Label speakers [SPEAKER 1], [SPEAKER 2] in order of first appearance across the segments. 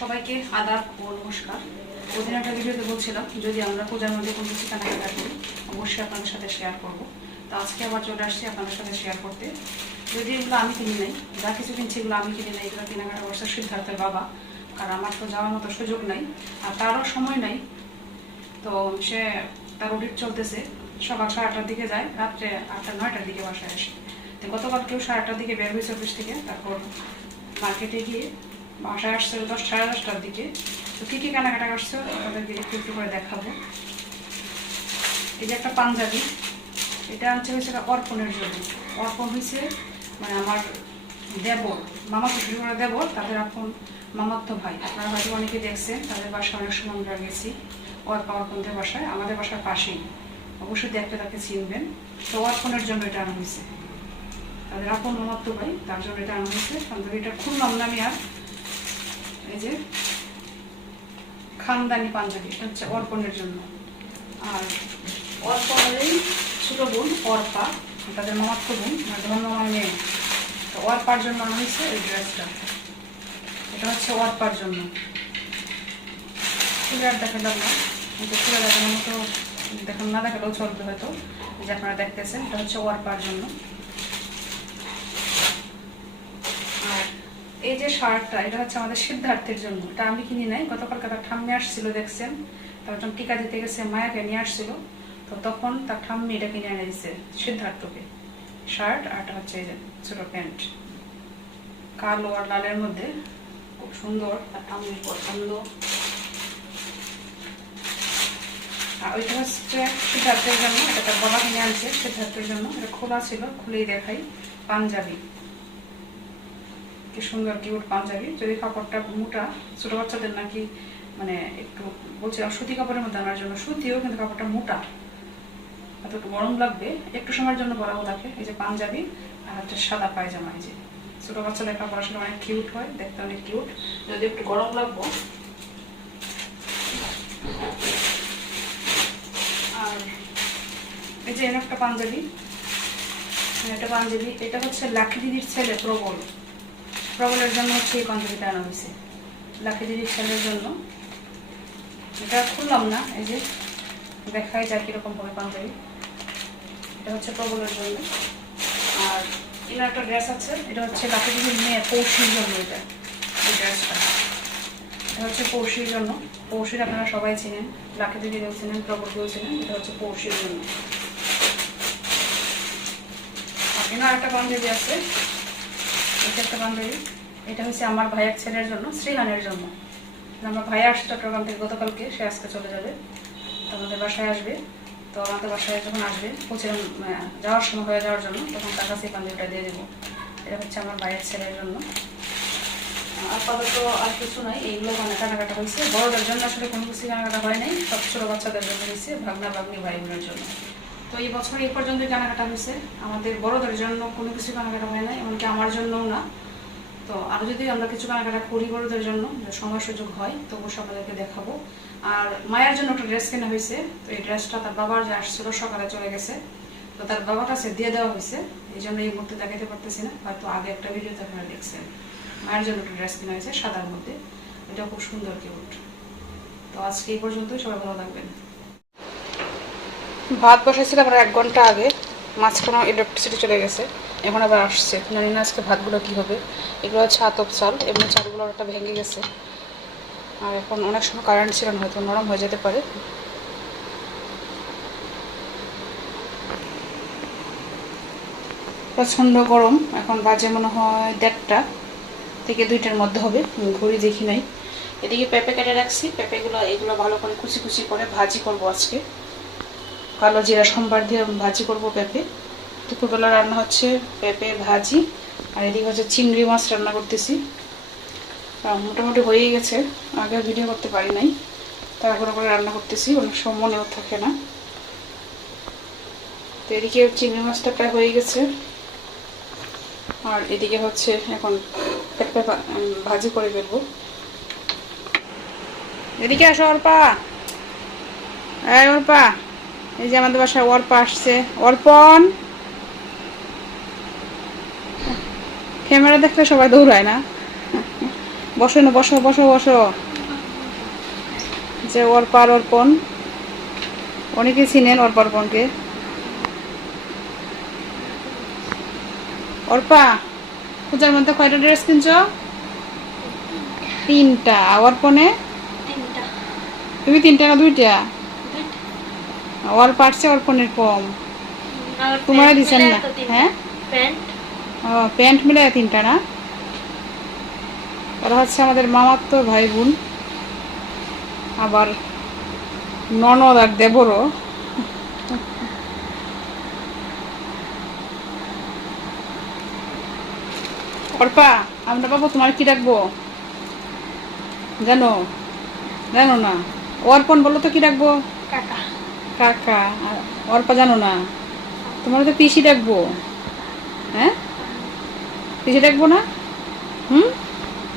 [SPEAKER 1] সবাইকে আদাব ও নমস্কার। ওদিন একটা ভিডিওতে বলছিলাম, যদি আমরা পূজার মধ্যে কোনো কিছু কেনাকাটা করি অবশ্যই আপনাদের সাথে শেয়ার করব। তো আজকে আবার চলে আসছি আপনাদের সাথে শেয়ার করতে। যদি এগুলো আমি কিনি নাই, যা কিছু কিনছি এগুলো আমি কিনি নাই, এগুলো কেনাকাটা করছে সিদ্ধার্থের বাবা, কারণ আমার তো যাওয়ার মতো সুযোগ নাই, আর তারও সময় নাই। তো সে তার অডিট চলতেছে, সকাল সাড়ে আটটার দিকে যায়, রাত্রে আটটা, নয়টার দিকে বাসায় আসে। তো গতকাল কেউ সাড়ে আটটার দিকে বের হয়েছে অফিস থেকে, তারপর মার্কেটে গিয়ে বাসায় আসছে দশ সাড়ে দশটার দিকে। তো কী কী কেনাকাটা করছে? তাদেরকে একটু একটু করে দেখাবো। যে একটা পাঞ্জাবি। এটা হচ্ছে হয়েছে অর্পণের জন্য। অর্পণ হয়েছে মানে আমার দেবর। মামা শ্বশুর করে দেবর, তাদের এখন মামাত্ম ভাই। আপনারা হয়তো অনেকে দেখছেন, তাদের বাসায় অনেক সময় আমরা গেছি। অর্পা অর্পণদের বাসায়, আমাদের বাসার পাশেই। অবশ্যই দেখতে তাকে চিনবেন। তো অর্পণের জন্য এটা আনা হয়েছে তাদের আপন মামাত্ম ভাই, তার জন্য এটা আনা হয়েছে পাঞ্জাবি এটা না আমি আর এই যে খানদানি পাঞ্জাবি এটা হচ্ছে অর্পণের জন্য। আর অর্পণেরই ছোট বোন অর্পা, তাদের মামাত্ম বোন মানে ধর্ম আমার মেয়ে। তো অর্পার জন্য হয়েছে এই ড্রেসটা। এটা হচ্ছে অর্পার জন্য। খুলে আর দেখালাম না। কিন্তু খুলে দেখানোর মতো দেখান না দেখালেও চলবে হয়তো। যে আপনারা দেখতেছেন, এটা হচ্ছে অর্পার জন্য আর এই যে শার্টটা এটা হচ্ছে আমাদের সিদ্ধার্থের জন্য। এটা আমি কিনি নাই গতকালকে তার ঠাম্মি আসছিল, দেখছেন? তার যখন টিকা দিতে গেছে, মায়াকে নিয়ে আসছিল। তো তখন তার ঠাম্মি এটা কিনে এনে দিছে, সিদ্ধার্থকে। শার্ট আর এটা হচ্ছে এই যে ছোট প্যান্ট। কালো আর লালের মধ্যে, খুব সুন্দর। তার ঠাম্মির পছন্দ। আর ওইটা হচ্ছে সিদ্ধার্থের জন্য, এটা তার বাবা কিনে আনছে, সিদ্ধার্থের জন্য। এটা খোলা ছিল, খুলেই দেখাই, পাঞ্জাবি। কি সুন্দর কিউট পাঞ্জাবি। যদি কাপড়টা মোটা, ছোট বাচ্চাদের নাকি মানে একটু বলছিলাম সুতি কাপড়ের মধ্যে আনার জন্য। সুতিও কিন্তু কাপড়টা মোটা। এত একটু গরম লাগবে। একটু সময়ের জন্য পরাবো তাকে। এই যে পাঞ্জাবি আর হচ্ছে সাদা পায়জামা, এই যে। ছোট বাচ্চাদের কাপড় আসলে অনেক কিউট হয়, দেখতে অনেক কিউট যদি একটু গরম লাগবো। আর এই যে একটা পাঞ্জাবি। এটা পাঞ্জাবি। এটা হচ্ছে লাকি দিদির ছেলে প্রবল। প্রবলের জন্য হচ্ছে এই পাঞ্জাবিটা আনা হয়েছে। লাকি দিদির জন্য। এটা খুললাম না, এই যে দেখাই যায় কীরকম হবে পাঞ্জাবি এটা হচ্ছে প্রবলের জন্য। আর এনার একটা ড্রেস আছে, এটা হচ্ছে লাকি দিদির মেয়ে পৌষির জন্য এটা, এই ড্রেসটা। এটা হচ্ছে পৌষির জন্য। পৌষির আপনারা সবাই চিনেন লাকি দিদিও চিনেন প্রবলকেও চিনেন, এটা হচ্ছে পৌষির জন্য। এনার একটা পাঞ্জাবি আছে এটা একটা বান্ধবী। এটা হচ্ছে আমার ভাইয়ের ছেলের জন্য শ্রীহানের জন্য। আমার ভাই আসছে চট্টগ্রাম থেকে গতকালকে সে আজকে চলে যাবে। তো আমাদের বাসায় আসবে। তো আমাদের বাসায় যখন আসবে বলছিলাম যাওয়ার সময় হয়ে যাওয়ার জন্য তখন তার কাছে পাঞ্জাবিটা দিয়ে দেবো। এটা হচ্ছে আমার ভাইয়ের ছেলের জন্য। আপাতত আর কিছু নাই এইগুলো মানে কেনাকাটা হয়েছে। বড়দের জন্য আসলে কোনো কিছু কেনাকাটা হয় নাই সব ছোটো বাচ্চাদের জন্য হয়েছে ভাগনা ভাগ্নি ভাই বোনের জন্য। তো এই বছর এই পর্যন্ত কেনাকাটা হয়েছে। আমাদের বড়দের জন্য কোনো কিছু কেনাকাটা হয় না এমনকি আমার জন্যও না। তো আরও যদি আমরা কিছু কেনাকাটা করি বড়দের জন্য সময় সুযোগ হয় তো অবশ্যই আপনাদেরকে দেখাবো। আর মায়ের জন্য একটা ড্রেস কেনা হয়েছে। তো এই ড্রেসটা তার বাবার যে আসছিল সকালে চলে গেছে। তো তার বাবার কাছে দিয়ে দেওয়া হয়েছে। এই জন্য এই মুহূর্তে দেখাতে পারতেছি না, হয়তো আগে একটা ভিডিওতে আপনারা দেখছেন। মায়ের জন্য একটা ড্রেস কেনা হয়েছে সাদার মধ্যে। এটা খুব সুন্দর, কিউট। তো আজকে এই পর্যন্তই, সবাই ভালো থাকবেন। ভাত বসাইছিলাম আর এক ঘণ্টা আগে মাঝখানে ইলেকট্রিসিটি চলে গেছে, এখন আবার আসছে। জানি না আজকে ভাতগুলো কী হবে। এগুলো হচ্ছে আতপ চাল, এমনি চালগুলো একটা ভেঙে গেছে। আর এখন অনেক সময় কারেন্ট ছিল না, হয়তো নরম হয়ে যেতে পারে। প্রচণ্ড গরম, এখন বাজে মনে হয় দেড়টা থেকে দুইটার মধ্যে হবে ঘড়ি দেখি নাই। এদিকে পেঁপে কেটে রাখছি, পেঁপেগুলো, এগুলো ভালো করে কুচি কুচি করে ভাজি করব আজকে। কালো জিরা সম্বার দিয়ে ভাজি করব পেঁপে। দুপুরবেলা রান্না হচ্ছে পেঁপে ভাজি, আর এদিকে হচ্ছে চিংড়ি মাছ রান্না করতেছি। মোটামুটি হয়েই গেছে আগে ভিডিও করতে পারি নাই। তারপরে করে রান্না করতেছি, অনেক সময় মনেও থাকে না। তো এদিকে চিংড়ি মাছটা প্রায় হয়ে গেছে। আর এদিকে হচ্ছে এখন পেঁপে ভাজি করে ফেলব। এদিকে আসো অর্পা। অর্পা। এই যে আমাদের বাসায় অর্পা আসছে। অর্পণ! ক্যামেরা দেখলে সবাই দৌড়ায় না? বসো না বসো বসো বসো। যে অর্পার অর্পণ অনেকে চিনেন অর্পার অর্পণকে। অর্পা পূজার মধ্যে কয়টা ড্রেস কিনছ? তিনটা। অর্পণে?
[SPEAKER 2] তিনটা।
[SPEAKER 1] তুমি তিনটা না দুইটা? অল পারছে অর্পণের কম। তোমার দিছেন না? হ্যাঁ?
[SPEAKER 2] প্যান্ট?
[SPEAKER 1] ও প্যান্ট মিলে তিনটা না? ওরা হচ্ছে আমাদের মামাত্ম ভাই বোন আবার ননদ আর দেবরও। অর্পা আমরা বাবু তোমার কি রাখব জানো? জানো না? অর্পণ বলো তো কি রাখব
[SPEAKER 2] কাকা।
[SPEAKER 1] কাকা অর্পা জানো না? তোমার তো পিসি ডাকবো হ্যাঁ? পিসি ডাকবো না? হুম?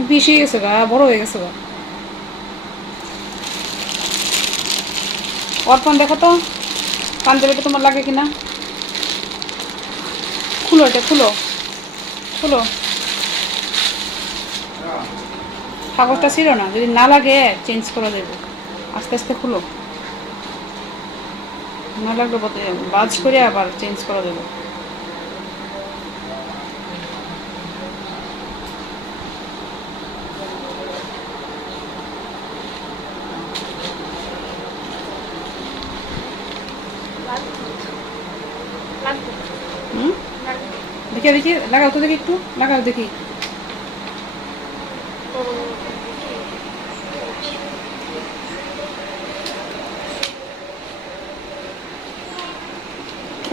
[SPEAKER 1] পিসি গেছো গা, বড় হয়ে গেছো গা। অর্পণ, দেখো তো পাঞ্জাবিটা তোমার লাগে কিনা? খুলো এটা, খুলো। খুলো। কাগজটা ছিল না, যদি না লাগে চেঞ্জ করে দেবো। আস্তে আস্তে খুলো। না লাগলে বাজ করে আবার চেঞ্জ করে হুম? দেখি দেখি লাগাও তো দেখি একটু লাগাও দেখি।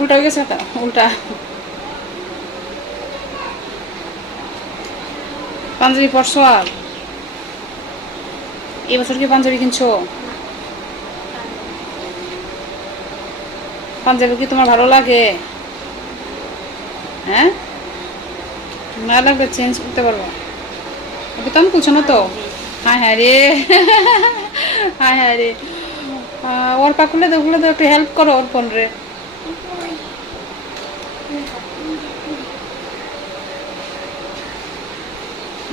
[SPEAKER 1] উল্টা গেছে উল্টা। পাঞ্জাবি পরশো আর? এবছর কি পাঞ্জাবি কিনছো? পাঞ্জাবি কি তোমার ভালো লাগে? হ্যাঁ? না লাগলে চেঞ্জ করতে পারব। ওকে তো আমি খুলছো না তো? হ্যাঁ হ্যাঁ রে। হ্যাঁ হ্যাঁ রে। ওর পা খুলে তো খুলে তো একটু হেল্প করো ওর ফোন রে।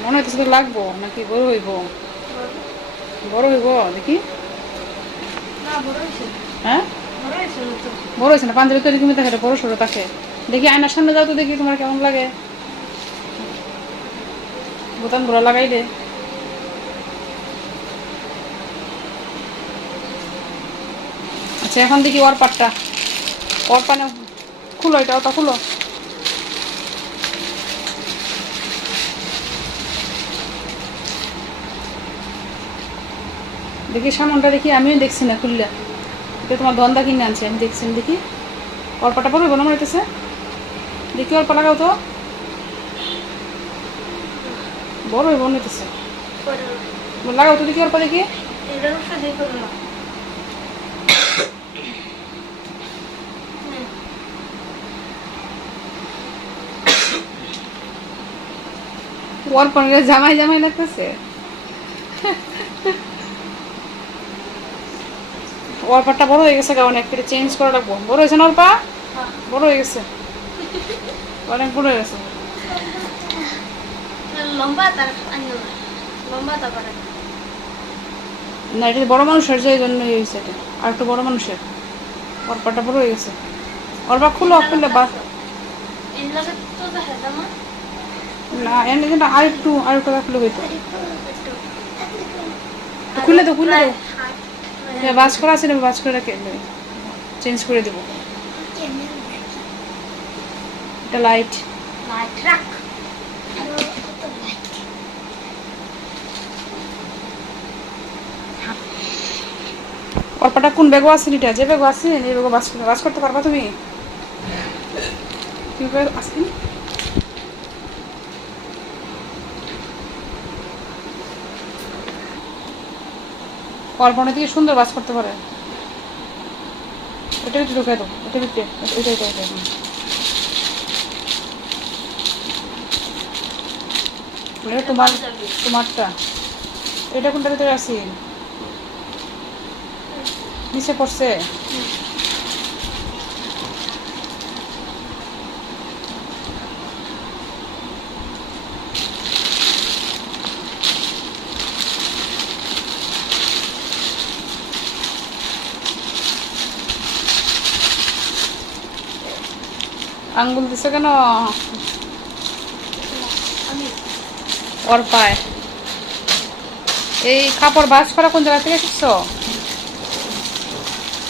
[SPEAKER 1] মনে হইতেছে তো লাগবো নাকি বড় হইব? বড় হইব দেখি। হ্যাঁ?
[SPEAKER 2] বড় হয়েছে না
[SPEAKER 1] পাঞ্জাবি তৈরি তুমি দেখে বড় সড়ো তাকে। দেখি আয়নার সামনে যাও তো দেখি তোমার কেমন লাগে। বোতাম ঘোরা লাগাই দে। আচ্ছা এখন দেখি ওর পাটটা। ওর পানে খুলো এটা ওটা খুলো। দেখি সামনটা দেখি আমিও দেখছি না খুললে। এটা তোমার ধন্দা কিনে আনছে আমি দেখছি দেখি। অল্পটা পড়বে মনে হইতেছে। দেখি অল্প লাগাও তো। বড় মনে হইতেছে। লাগাও তো দেখি অল্প দেখি
[SPEAKER 2] এটার উপরে দিয়ে করলাম হুম।
[SPEAKER 1] অল্প নিলে জামাই জামাই লাগতেছে। অল্পটা বড় হয়ে গেছে অনেক ফিরে চেঞ্জ করা লাগবো। বড় হয়েছে না। বড় হয়ে গেছে। অনেক বড় হয়ে গেছে।
[SPEAKER 2] না
[SPEAKER 1] এটা বড় মানুষের যে জন্য হয়েছে এটা। আর একটু বড় মানুষের। অল্পটা বড় হয়ে গেছে। অল্পা খুলো খুললে বা
[SPEAKER 2] এর লগে তো দেখা জামা
[SPEAKER 1] না কিন্তু আর একটু আর একটু রাখলে হইতো
[SPEAKER 2] একটু
[SPEAKER 1] তো খুলে হ্যাঁ, করা আছে না বাজ করে রাখে চেঞ্জ করে দেবো। এটা লাইট
[SPEAKER 2] লাইট রাখ।
[SPEAKER 1] অল্পটা কোন ব্যাগও আছে এটা যে ব্যাগও আছে এই ব্যাগও বাজ বাজ করতে পারবা তুমি? ব্যাগ আছে অল্পনা থেকে সুন্দর বাস করতে পারে। এটা একটু ঢুকে দেবো এটা ভিতরে এটা এটা এটা এটা তোমার তোমারটা। এটা কোনটা ভিতরে আছে? নিচে পড়ছে? আঙ্গুল দিছে কেন? ওর পায় এই কাপড় বাস করা কোন জায়গা থেকে শিখছো?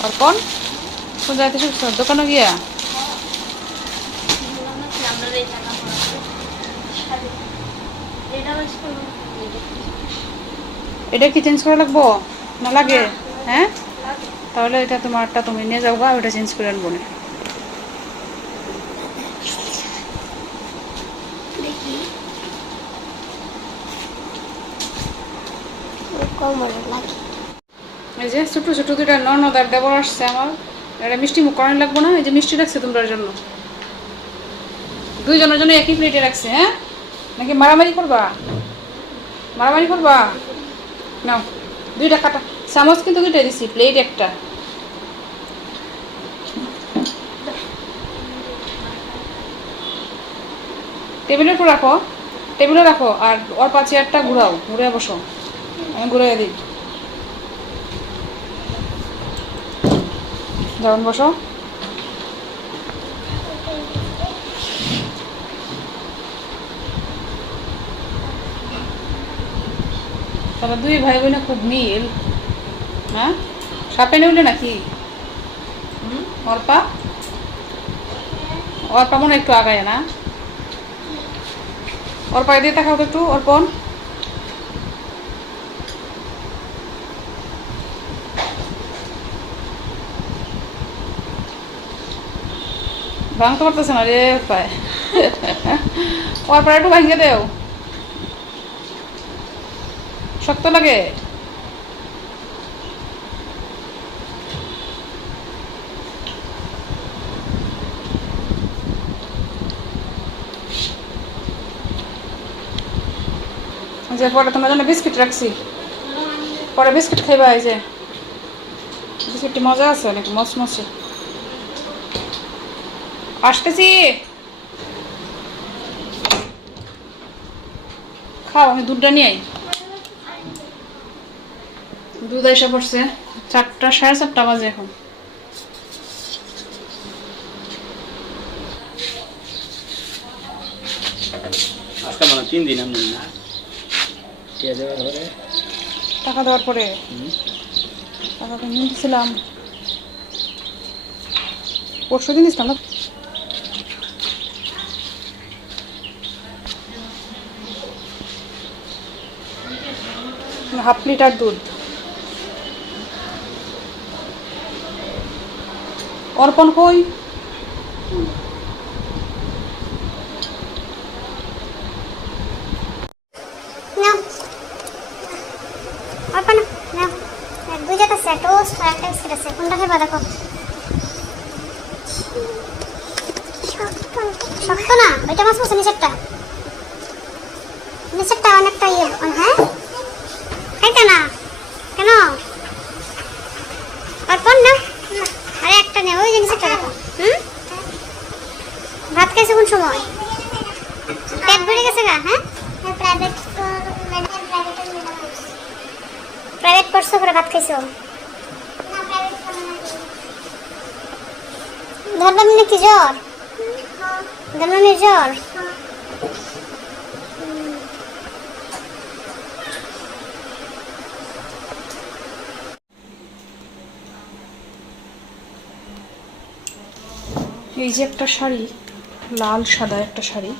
[SPEAKER 1] অর্পণ কোন জায়গা থেকে শিখছো? দোকানে গিয়া?
[SPEAKER 2] এটা
[SPEAKER 1] কি চেঞ্জ করা লাগবো? না লাগে? হ্যাঁ? তাহলে এটা তোমারটা তুমি নিয়ে যাও ওটা চেঞ্জ করে আনব না।
[SPEAKER 2] কোমর
[SPEAKER 1] এই যে, ছোট ছোট দুইটা ননদার দেবর আসছে আমার। এটা মিষ্টি মুখ করানো লাগবো না, এই যে মিষ্টি রাখছে তোমরার জন্য। দুইজনের জন্য একই প্লেটে রাখছে হ্যাঁ? নাকি মারামারি করবা? মারামারি করবা? নাও, দুইটা কাটা। চামচ কিন্তু দুইটা দিছি প্লেট একটা। টেবিলের উপর রাখো, টেবিলে রাখো, আর ওর পা চেয়ারটা ঘুরাও, ঘুরে বসো। ঘুরে দিই যেমন বসো। তাহলে দুই ভাই বোনে খুব মিল। হ্যাঁ? সাপে নেউলে নাকি? অর্পা? অর্পা মনে একটু আগায় না। অর্পা দিয়ে তাকাও তো একটু, অর্পণ। ভাঙতে পারতেছে না রে, পায়। ওর একটু ভাঙে দেও। শক্ত লাগে। যে, পরে তোমার জন্য বিস্কিট রাখছি। পরে বিস্কিট খাইবা, এই যে। বিস্কিটটি মজা আছে, অনেক মচমচে। আসতেছি। খাও আমি দুধটা নিয়ে আই। দুধ এসে পড়ছে। চারটা সাড়ে চারটা বাজে এখন।
[SPEAKER 3] আজকে মানে তিন দিন আমি না। দেওয়ার পরে।
[SPEAKER 1] টাকা দেওয়ার পরে। টাকা তো নিয়ে পরশু দিন দিছিলাম না? হাফ লিটার দুধ। অর্পণ কই?
[SPEAKER 2] টোস্ট আর একটা কোনটা খাইবা দেখো। শক্ত না ওইটা মাছ মাছ নিচেরটা। নিচেরটা অনেকটা ইয়ে হ্যাঁ খাইতে না কেন অর্পণ না আরে একটা নে ওই যে নিচেরটা দেখো হুম ভাত খাইছে কোন সময় পেট ভরে গেছে গা হ্যাঁ প্রাইভেট প্রাইভেট পড়ছো ধর্মামির জ্বর?
[SPEAKER 1] এই যে একটা শাড়ি, লাল, সাদা একটা শাড়ি।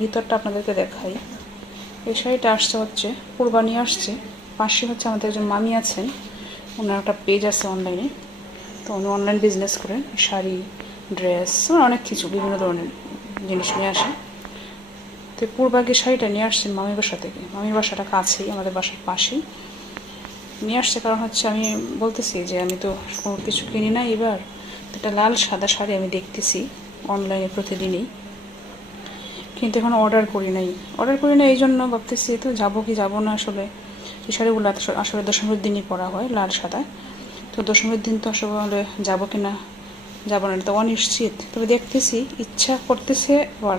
[SPEAKER 1] ভিতরটা আপনাদেরকে দেখাই। এই শাড়িটা আসছে হচ্ছে, কুরবানি আসছে। পাশে হচ্ছে আমাদের একজন মামি আছেন। ওনার একটা পেজ আছে অনলাইনে তো উনি অনলাইন বিজনেস করেন। শাড়ি ড্রেস অনেক কিছু, বিভিন্ন ধরনের জিনিস নিয়ে আসে। তো পূর্বাগে শাড়িটা নিয়ে আসছেন মামির বাসা থেকে। মামির বাসাটা কাছেই, আমাদের বাসার পাশেই। নিয়ে আসছে কারণ হচ্ছে আমি বলতেছি যে আমি তো কোনো কিছু কিনি না এবার। তো একটা লাল সাদা শাড়ি আমি দেখতেছি অনলাইনে প্রতিদিনই। কিন্তু এখন অর্ডার করি নাই। অর্ডার করি না এই জন্য ভাবতেছি তো যাব কি যাব না আসলে? এই শাড়িগুলো আসলে- দশমীর দিনই পরা হয়, লাল সাদা। তো দশমীর দিন তো আসলে যাব কি না যাব না তো অনিশ্চিত। তবে দেখতেছি, ইচ্ছা করতেছে আবার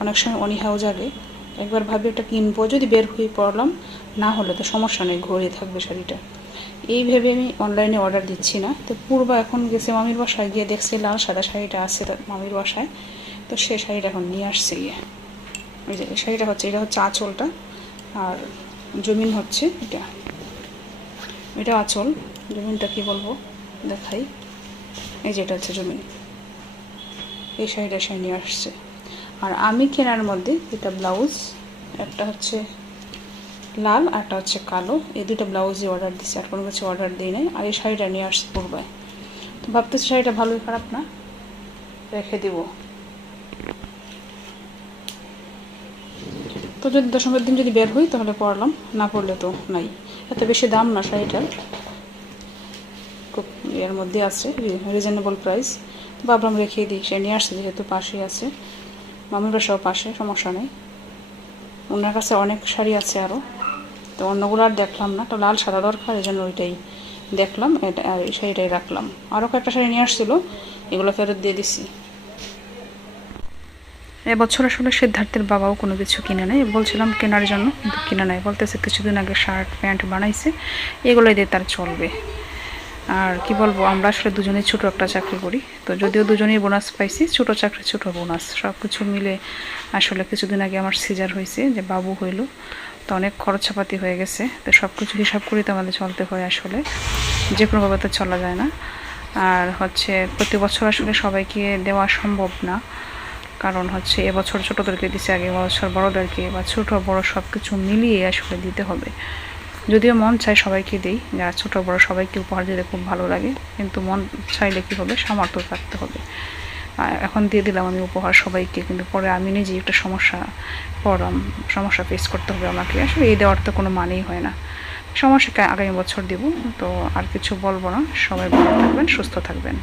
[SPEAKER 1] অনেক সময় অনীহাও জাগে। একবার ভাবি ওটা কিনবো, যদি বের হয়ে পড়লাম, না হলে তো সমস্যা নেই, ঘরে থাকবে শাড়িটা। এই ভেবে আমি অনলাইনে অর্ডার দিচ্ছি না। তো পূর্ব এখন গেছে মামির বাসায়, গিয়ে দেখছি লাল সাদা শাড়িটা আছে মামির বাসায়। তো সে শাড়িটা এখন নিয়ে আসছে গিয়ে। ওই যে শাড়িটা হচ্ছে, এটা হচ্ছে আঁচলটা। আর জমিন হচ্ছে এটা। এটা আঁচল, জমিনটা কি বলব? দেখাই। এই যে এটা হচ্ছে জমিন। এই শাড়িটা সে নিয়ে আসছে। আর আমি কেনার মধ্যে এটা ব্লাউজ, একটা হচ্ছে লাল আর একটা হচ্ছে কালো। এই দুটো ব্লাউজই অর্ডার দিচ্ছি আর কোনো কিছু অর্ডার দিই নাই। আর এই শাড়িটা নিয়ে আসছে পূর্বায়। তো ভাবতেছি শাড়িটা ভালোই খারাপ না? রেখে দিব। তো যদি দশমের দিন যদি বের হই, তাহলে পরলাম না পড়লে তো নাই। এত বেশি দাম না শাড়িটার খুব এর মধ্যে আছে রিজনেবল প্রাইস ভাবলাম রেখে দিই, সে নিয়ে আসছে, যেহেতু পাশেই আছে। মামির বাসাও পাশে, সমস্যা নেই। ওনার কাছে অনেক শাড়ি আছে আরও তো অন্যগুলো আর দেখলাম না, তো লাল, সাদা দরকার, এই জন্য ওইটাই দেখলাম, এটা আর শাড়িটাই রাখলাম। আরও কয়েকটা শাড়ি নিয়ে আসছিল, এগুলো ফেরত দিয়ে দিছি। এবছর আসলে সিদ্ধার্থের বাবাও কোনো কিছু কিনে নেয়। বলছিলাম কেনার জন্য, কিন্তু কিনে নেয়। বলতেছে কিছুদিন আগে শার্ট, প্যান্ট বানাইছে, এগুলোই দিয়ে তার চলবে। আর কি বলব, আমরা আসলে দুজনেই ছোটো একটা চাকরি করি। তো যদিও দুজনেই বোনাস পাইছি, ছোটো চাকরি, ছোটো বোনাস সব কিছু মিলে আসলে কিছুদিন আগে আমার সিজার হয়েছে, যে বাবু হইল। তো অনেক খরচাপাতি হয়ে গেছে। তো সব কিছু হিসাব করেই তো আমাদের চলতে হয় আসলে। যে কোনোভাবে তো চলা যায় না। আর হচ্ছে, প্রতি বছর আসলে সবাইকে দেওয়া সম্ভব না। কারণ হচ্ছে এবছর ছোটোদেরকে দিছে, আগে বছর বড়োদেরকে বা ছোটো বড়ো সব কিছু মিলিয়ে আসলে দিতে হবে। যদিও মন চায় সবাইকে দিই যারা ছোটো বড়ো সবাইকে উপহার দিতে খুব ভালো লাগে, কিন্তু মন চাইলে কী হবে সামর্থ্য থাকতে হবে। এখন দিয়ে দিলাম আমি উপহার সবাইকে, কিন্তু পরে আমি নিজেই একটা সমস্যা পড়াম সমস্যা ফেস করতে হবে আমাকে। আসলে এই দেওয়ার তো কোনো মানেই হয় না। সমস্যাকে আগামী বছর দিব, তো আর কিছু বলব না। সবাই ভালো থাকবেন, সুস্থ থাকবেন।